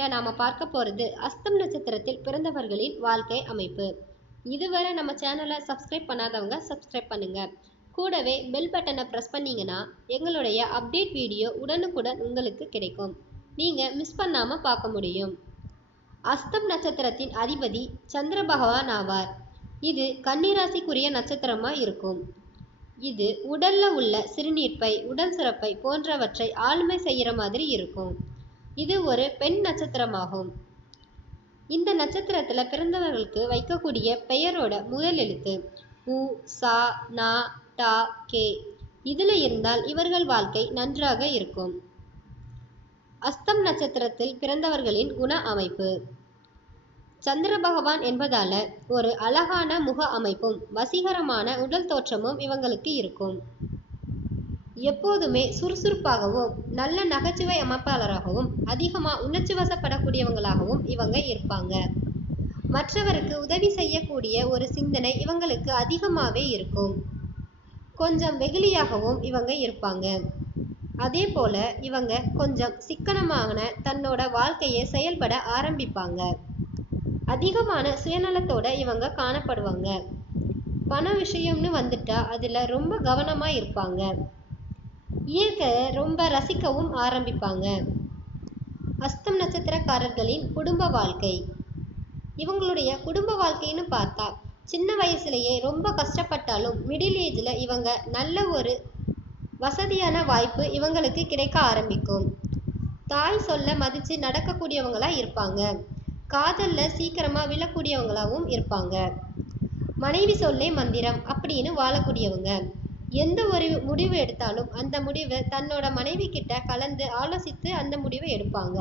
பகுதியில் நாம் பார்க்க போகிறது அஸ்தம் நட்சத்திரத்தில் பிறந்தவர்களின் வாழ்க்கை அமைப்பு. இதுவரை நம்ம சேனலை சப்ஸ்கிரைப் பண்ணாதவங்க சப்ஸ்கிரைப் பண்ணுங்க. கூடவே பெல் பட்டனை ப்ரெஸ் பண்ணீங்கன்னா எங்களுடைய அப்டேட் வீடியோ உடனுக்குடன் உங்களுக்கு கிடைக்கும். நீங்கள் மிஸ் பண்ணாமல் பார்க்க முடியும். அஸ்தம் நட்சத்திரத்தின் அதிபதி சந்திர பகவான் ஆவார். இது கன்னிராசிக்குரிய நட்சத்திரமாக இருக்கும். இது உடல்ல உள்ள சிறுநீர்ப்பை, உடல் சிறப்பை போன்றவற்றை ஆளுமை செய்கிற மாதிரி இருக்கும். இது ஒரு பெண் நட்சத்திரமாகும். இந்த நட்சத்திரத்துல பிறந்தவர்களுக்கு வைக்கக்கூடிய பெயரோட முதல் எழுத்து உ, சா, நா, டா, கே. இதுல இருந்தால் இவர்கள் வாழ்க்கை நன்றாக இருக்கும். அஸ்தம் நட்சத்திரத்தில் பிறந்தவர்களின் குண அமைப்பு. சந்திர பகவான் என்பதால ஒரு அழகான முக அமைப்பும் வசீகரமான உடல் தோற்றமும் இவங்களுக்கு இருக்கும். எப்போதுமே சுறுசுறுப்பாகவும் நல்ல நகைச்சுவை அமைப்பாளராகவும் அதிகமாக உணர்ச்சி வசப்படக்கூடியவங்களாகவும் இவங்க இருப்பாங்க. மற்றவருக்கு உதவி செய்யக்கூடிய ஒரு சிந்தனை இவங்களுக்கு அதிகமாகவே இருக்கும். கொஞ்சம் வெகுளியாகவும் இவங்க இருப்பாங்க. அதே போல இவங்க கொஞ்சம் சிக்கனமான தன்னோட வாழ்க்கையை செயல்பட ஆரம்பிப்பாங்க. அதிகமான சுயநலத்தோட இவங்க காணப்படுவாங்க. பண விஷயம்னு வந்துட்டா அதுல ரொம்ப கவனமா இருப்பாங்க. இயற்கையை ரொம்ப ரசிக்கவும் ஆரம்பிப்பாங்க. அஸ்தம் நட்சத்திரக்காரர்களின் குடும்ப வாழ்க்கை. இவங்களுடைய குடும்ப வாழ்க்கைன்னு பார்த்தா சின்ன வயசுலேயே ரொம்ப கஷ்டப்பட்டாலும் மிடில் ஏஜில் இவங்க நல்ல ஒரு வசதியான வாய்ப்பு இவங்களுக்கு கிடைக்க ஆரம்பிக்கும். தாய் சொல்ல மதித்து நடக்கக்கூடியவங்களா இருப்பாங்க. காதலில் சீக்கிரமாக விழக்கூடியவங்களாகவும் இருப்பாங்க. மனைவி சொல்லே மந்திரம் அப்படின்னு வாழக்கூடியவங்க. எந்த ஒரு முடிவு எடுத்தாலும் அந்த முடிவை தன்னோட மனைவி கிட்ட கலந்து ஆலோசித்து அந்த முடிவை எடுப்பாங்க.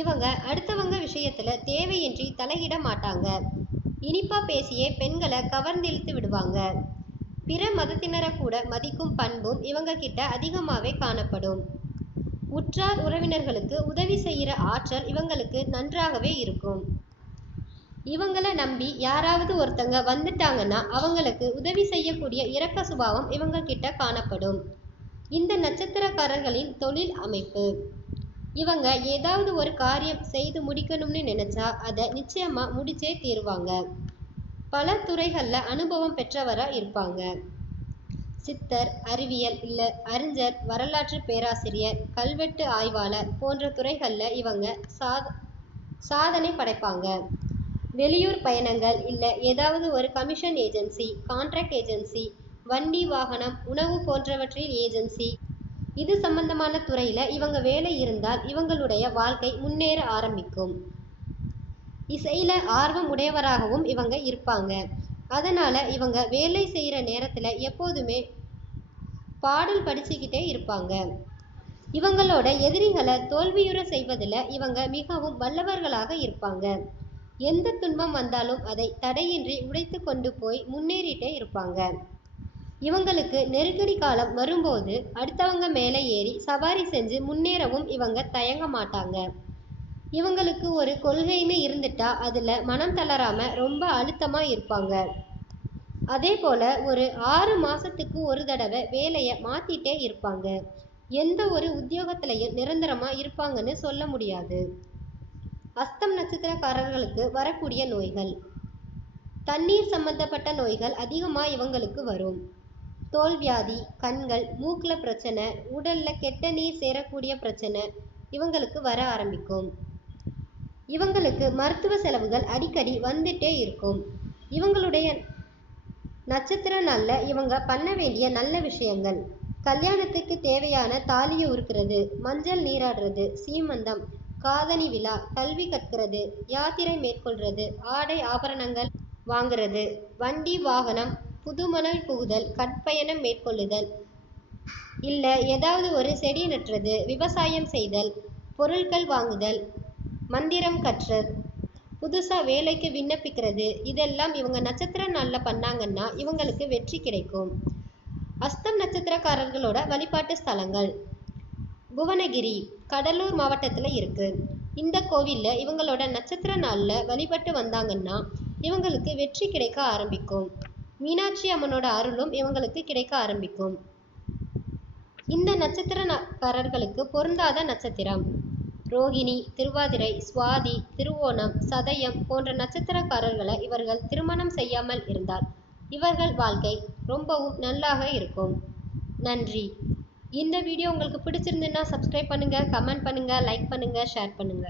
இவங்க அடுத்தவங்க விஷயத்துல தேவையின்றி தலையிட மாட்டாங்க. இனிப்பா பேசியே பெண்களை கவர்ந்திழுத்து விடுவாங்க. பிற மதத்தினரை கூட மதிக்கும் பண்பும் இவங்க கிட்ட அதிகமாகவே காணப்படும். உற்றார் உறவினர்களுக்கு உதவி செய்கிற ஆற்றல் இவங்களுக்கு நன்றாகவே இருக்கும். இவங்களை நம்பி யாராவது ஒருத்தங்க வந்துட்டாங்கன்னா அவங்களுக்கு உதவி செய்யக்கூடிய இரக்க சுபாவம் இவங்க கிட்ட காணப்படும். இந்த நட்சத்திரக்காரர்களின் தொழில் அமைப்பு. இவங்க ஏதாவது ஒரு காரியம் செய்து முடிக்கணும்னு நினைச்சா அதை நிச்சயமா முடிச்சே தீருவாங்க. பல துறைகள்ல அனுபவம் பெற்றவரா இருப்பாங்க. சித்தர், அறிவியல் இல்ல அறிஞர், வரலாற்று பேராசிரியர், கல்வெட்டு ஆய்வாளர் போன்ற துறைகள்ல இவங்க சாதனை படைப்பாங்க. வெளியூர் பயணங்கள் இல்ல ஏதாவது ஒரு கமிஷன் ஏஜென்சி, கான்ட்ராக்ட் ஏஜென்சி, வண்டி வாகனம், உணவு போன்றவற்றில் ஏஜென்சி, இது சம்பந்தமான துறையில இவங்க வேலை இருந்தால் இவங்களுடைய வாழ்க்கை முன்னேற ஆரம்பிக்கும். இசையில ஆர்வம் உடையவராகவும் இவங்க இருப்பாங்க. அதனால இவங்க வேலை செய்யற நேரத்துல எப்போதுமே பாடல் படிச்சுக்கிட்டே இருப்பாங்க. இவங்களோட எதிரிகளை தோல்வியுற செய்வதில் இவங்க மிகவும் வல்லவர்களாக இருப்பாங்க. எந்த துன்பம் வந்தாலும் அதை தடையின்றி உடைத்து கொண்டு போய் முன்னேறிட்டே இருப்பாங்க. இவங்களுக்கு நெருக்கடி காலம் வரும்போது அடுத்தவங்க மேலே ஏறி சவாரி செஞ்சு முன்னேறவும் இவங்க தயங்க மாட்டாங்க. இவங்களுக்கு ஒரு கொள்கைன்னு இருந்துட்டா அதுல மனம் தளராம ரொம்ப அழுத்தமா இருப்பாங்க. அதே போல ஒரு 6 மாசத்துக்கு ஒரு தடவை வேலையை மாத்திட்டே இருப்பாங்க. எந்த ஒரு உத்தியோகத்திலையும் நிரந்தரமா இருப்பாங்கன்னு சொல்ல முடியாது. அஸ்தம் நட்சத்திரக்காரர்களுக்கு வரக்கூடிய நோய்கள். தண்ணீர் சம்பந்தப்பட்ட நோய்கள் அதிகமாக இவங்களுக்கு வரும். தோல் வியாதி, கண்கள், மூக்கில் பிரச்சனை, உடல்ல கெட்ட நீர் சேரக்கூடிய பிரச்சனை இவங்களுக்கு வர ஆரம்பிக்கும். இவங்களுக்கு மருத்துவ செலவுகள் அடிக்கடி வந்துட்டே இருக்கும். இவங்களுடைய நட்சத்திர நாள்ல இவங்க பண்ண வேண்டிய நல்ல விஷயங்கள்: கல்யாணத்துக்கு தேவையான தாலியை உருக்கிறது, மஞ்சள் நீராடுறது, சீமந்தம், காதணி விழா, கல்வி கற்கிறது, யாத்திரை மேற்கொள்றது, ஆடை ஆபரணங்கள் வாங்குறது, வண்டி வாகனம், புதுமணல் புகுதல், கற்பயணம் மேற்கொள்ளுதல், இல்லை ஏதாவது ஒரு செடி நட்டுறது, விவசாயம் செய்தல், பொருட்கள் வாங்குதல், மந்திரம் கற்றல், புதுசாக வேலைக்கு விண்ணப்பிக்கிறது, இதெல்லாம் இவங்க நட்சத்திர நாளில் பண்ணாங்கன்னா இவங்களுக்கு வெற்றி கிடைக்கும். அஸ்தம் நட்சத்திரக்காரர்களோட வழிபாட்டு ஸ்தலங்கள். புவனகிரி கடலூர் மாவட்டத்தில் இருக்கு. இந்த கோவிலில் இவங்களோட நட்சத்திர நாளில் வழிபட்டு வந்தாங்கன்னா இவங்களுக்கு வெற்றி கிடைக்க ஆரம்பிக்கும். மீனாட்சி அம்மனோட அருளும் இவங்களுக்கு கிடைக்க ஆரம்பிக்கும். இந்த நட்சத்திரக்காரர்களுக்கு பொருந்தாத நட்சத்திரம். ரோகிணி, திருவாதிரை, சுவாதி, திருவோணம், சதயம் போன்ற நட்சத்திரக்காரர்களை இவர்கள் திருமணம் செய்யாமல் இருந்தால் இவர்கள் வாழ்க்கை ரொம்பவும் நல்லாக இருக்கும். நன்றி. இந்த வீடியோ உங்களுக்கு பிடிச்சிருந்துன்னா சப்ஸ்கிரைப் பண்ணுங்க, கமெண்ட் பண்ணுங்க, லைக் பண்ணுங்க, ஷேர் பண்ணுங்க.